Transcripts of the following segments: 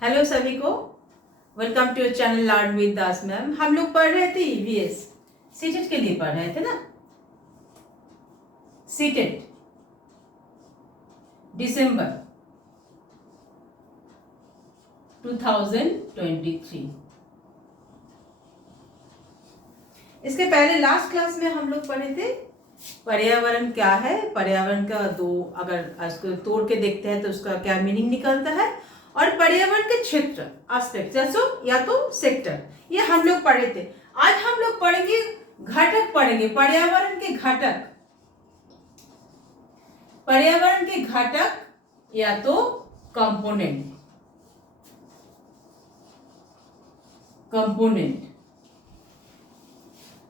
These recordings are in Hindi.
हेलो सभी को, welcome to your channel learn with Das ma'am. हम लोग पढ़ रहे थे ईवीएस सीटेट के लिए पढ़ रहे थे ना। सीटेट दिसंबर 2023। इसके पहले लास्ट क्लास में हम लोग पढ़े थे पर्यावरण क्या है। पर्यावरण का दो, अगर इसको तोड़ के देखते हैं तो उसका क्या मीनिंग निकलता है, और पर्यावरण के क्षेत्र एस्पेक्ट या तो सेक्टर, ये हम लोग पढ़े थे। आज हम लोग पढ़ेंगे घटक, पढ़ेंगे पर्यावरण के घटक। पर्यावरण के घटक या तो कंपोनेंट,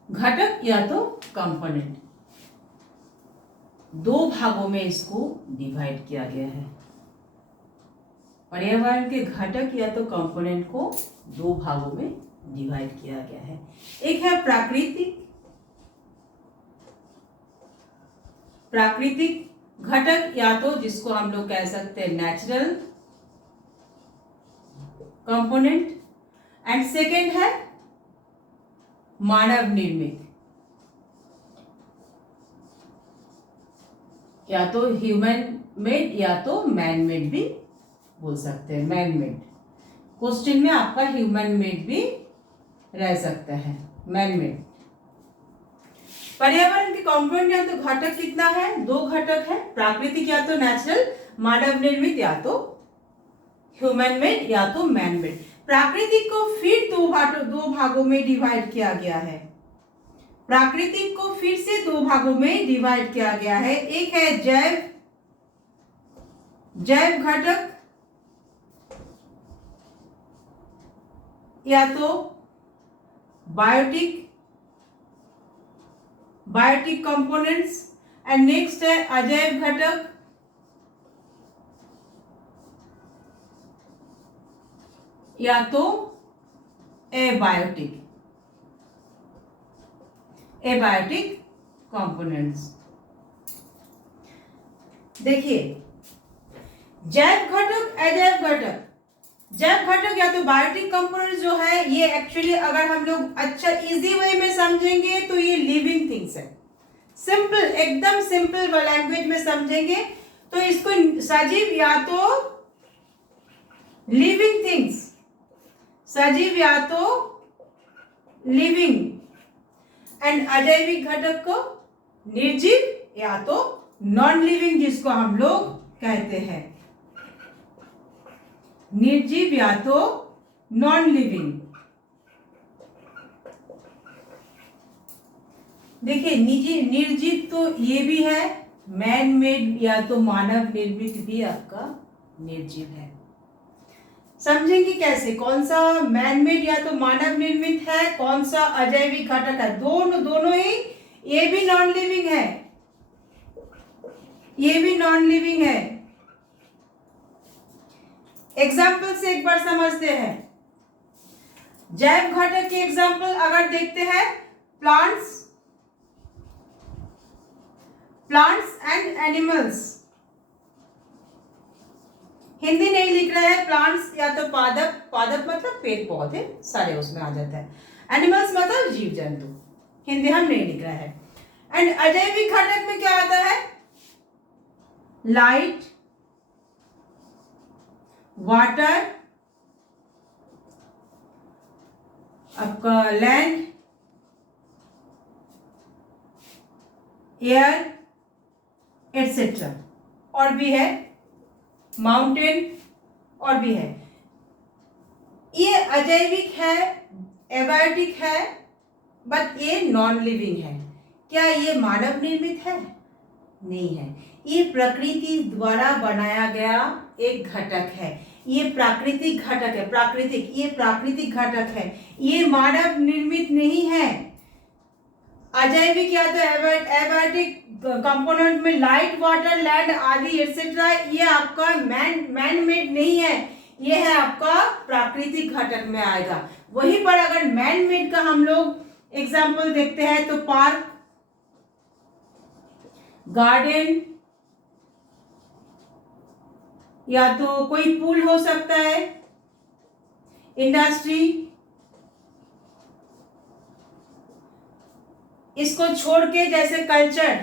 घटक या तो कंपोनेंट, दो भागों में इसको डिवाइड किया गया है। पर्यावरण के घटक या तो कंपोनेंट को दो भागों में डिवाइड किया गया है। एक है प्राकृतिक घटक, या तो जिसको हम लोग कह सकते हैं नेचुरल कंपोनेंट, एंड सेकेंड है मानव निर्मित, या तो ह्यूमन मेड या तो मैन मेड भी बोल सकते हैं। मैन मेड क्वेश्चन में आपका ह्यूमन मेड भी रह सकता है, मैन मेड। पर्यावरण के कंपोनेंट या तो घटक कितना है? दो घटक है, प्राकृतिक या तो नेचुरल, मानव निर्मित या तो ह्यूमन मेड या तो मैन मेड। प्राकृतिक को फिर दो भागों में डिवाइड किया गया है। प्राकृतिक को फिर से दो भागों में डिवाइड किया गया है। एक है जैव घटक या तो बायोटिक कंपोनेंट्स, एंड नेक्स्ट है अजैव घटक या तो एबायोटिक कंपोनेंट्स। देखिए, जैव घटक, अजैव घटक। जैव घटक या तो बायोटिक कंपोनेंट जो है, ये एक्चुअली अगर हम लोग अच्छा इजी वे में समझेंगे तो ये लिविंग थिंग्स है। सिंपल, एकदम सिंपल लैंग्वेज में समझेंगे तो इसको सजीव या तो लिविंग थिंग्स, सजीव या तो लिविंग, एंड अजैविक घटक को निर्जीव या तो नॉन लिविंग, जिसको हम लोग कहते हैं निर्जीव या तो नॉन लिविंग। देखिए, निर्जीव तो ये भी है, मैन मेड या तो मानव निर्मित भी आपका निर्जीव है। समझेंगे कैसे, कौन सा मैन मेड या तो मानव निर्मित है, कौन सा अजैविक घटक है। दोनों ही, ये भी नॉन लिविंग है, ये भी नॉन लिविंग है। एग्जाम्पल से एक बार समझते हैं। जैव घटक के एग्जाम्पल अगर देखते हैं, प्लांट्स एंड एनिमल्स। हिंदी नहीं लिख रहे हैं। प्लांट्स या तो पादप मतलब पेड़ पौधे सारे उसमें आ जाता है। एनिमल्स मतलब जीव जंतु, हिंदी हम नहीं लिख रहे हैं। एंड अजैविक घटक में क्या आता है? लाइट, वाटर, आपका लैंड, एयर एटसेट्रा, और भी है माउंटेन, और भी है। ये अजैविक है, एबायोटिक है, बट ये नॉन लिविंग है। क्या ये मानव निर्मित है? नहीं है। ये प्रकृति द्वारा बनाया गया एक घटक है। ये प्राकृतिक घटक है, ये प्राकृतिक घटक है, ये मानव निर्मित नहीं है। अजैविक या तो एबायोटिक कंपोनेंट में लाइट, वाटर, लैंड आदि एटसेट्रा, ये आपका मैन मेड नहीं है, ये है आपका प्राकृतिक घटक में आएगा। वहीं पर अगर मैन मेड का हम लोग एग्जाम्पल देखते हैं तो पार्क, गार्डन, या तो कोई पुल हो सकता है, इंडस्ट्री, इसको छोड़ के जैसे कल्चर,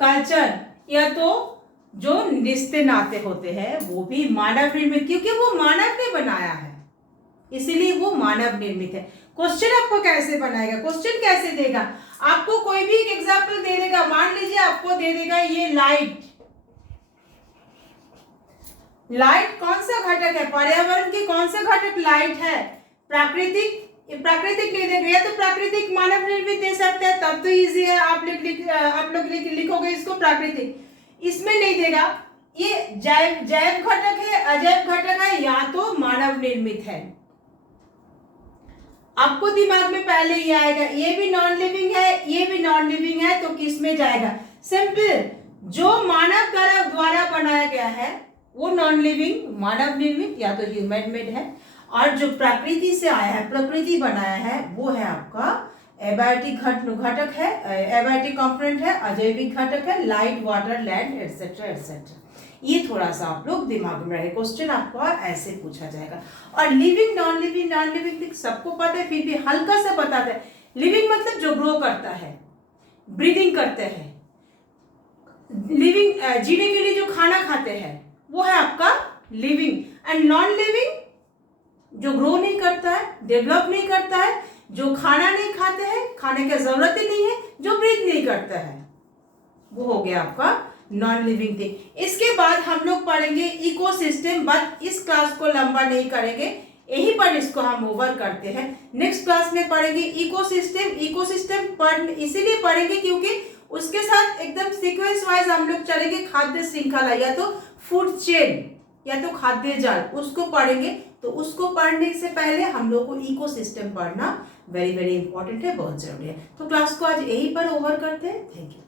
कल्चर या तो जो रिश्ते नाते होते हैं वो भी मानव निर्मित, क्योंकि वो मानव ने बनाया है, इसीलिए वो मानव निर्मित है। क्वेश्चन आपको कैसे बनाएगा, क्वेश्चन कैसे देगा, आपको कोई भी एक एग्जाम्पल दे देगा। मान लीजिए आपको दे देगा ये लाइट, लाइट कौन सा घटक है, पर्यावरण की कौन सा घटक लाइट है, प्राकृतिक, प्राकृतिक नहीं देगा, या तो प्राकृतिक मानव निर्मित दे सकते हैं, तब तो इजी है, आप लोग लिखोगे इसको प्राकृतिक, इसमें नहीं देगा। ये जैव घटक है, अजैव घटक है, या तो मानव निर्मित है। आपको दिमाग में पहले ये आएगा, ये भी नॉन लिविंग है, ये भी नॉन लिविंग है, तो किस में जाएगा, सिंपल, जो मानव द्वारा बनाया गया है वो नॉन लिविंग, मानव निर्मित या तो ह्यूमन मेड है, और जो प्रकृति से आया है, प्रकृति बनाया है, वो है आपका एबायोटिक घटक है, एबायोटिक कंपोनेंट है, अजैविक घटक है, light, water, land, etcetera etcetera. ये थोड़ा सा आप लोग दिमाग में रहे, क्वेश्चन आपको ऐसे पूछा जाएगा। और living, non living, non living सबको पता है, फिर भी हल्का सा बताते हैं। लिविंग मतलब जो ग्रो करता है, ब्रीदिंग करते हैं, लिविंग जीने के लिए जो खाना खाते हैं वो है आपका लिविंग। एंड नॉन लिविंग जो ग्रो नहीं करता है, डेवलप नहीं करता है, जो खाना नहीं खाते हैं, खाने की जरूरत ही नहीं है, जो ब्रीथ नहीं करता है, वो हो गया आपका नॉन लिविंग थिंग। इसके बाद हम लोग पढ़ेंगे इकोसिस्टम, बट इस क्लास को लंबा नहीं करेंगे, यहीं पर इसको हम ओवर करते हैं। नेक्स्ट क्लास में पढ़ेंगे इकोसिस्टम। इकोसिस्टम इसीलिए पढ़ेंगे क्योंकि उसके साथ एकदम सीक्वेंस वाइज हम लोग चलेंगे। खाद्य श्रृंखला या तो फूड चेन या तो खाद्य जाल, उसको पढ़ेंगे। तो उसको पढ़ने से पहले हम लोग को इकोसिस्टम पढ़ना वेरी वेरी इंपॉर्टेंट है, बहुत जरूरी है। तो क्लास को आज यहीं पर ओवर करते हैं। Thank you.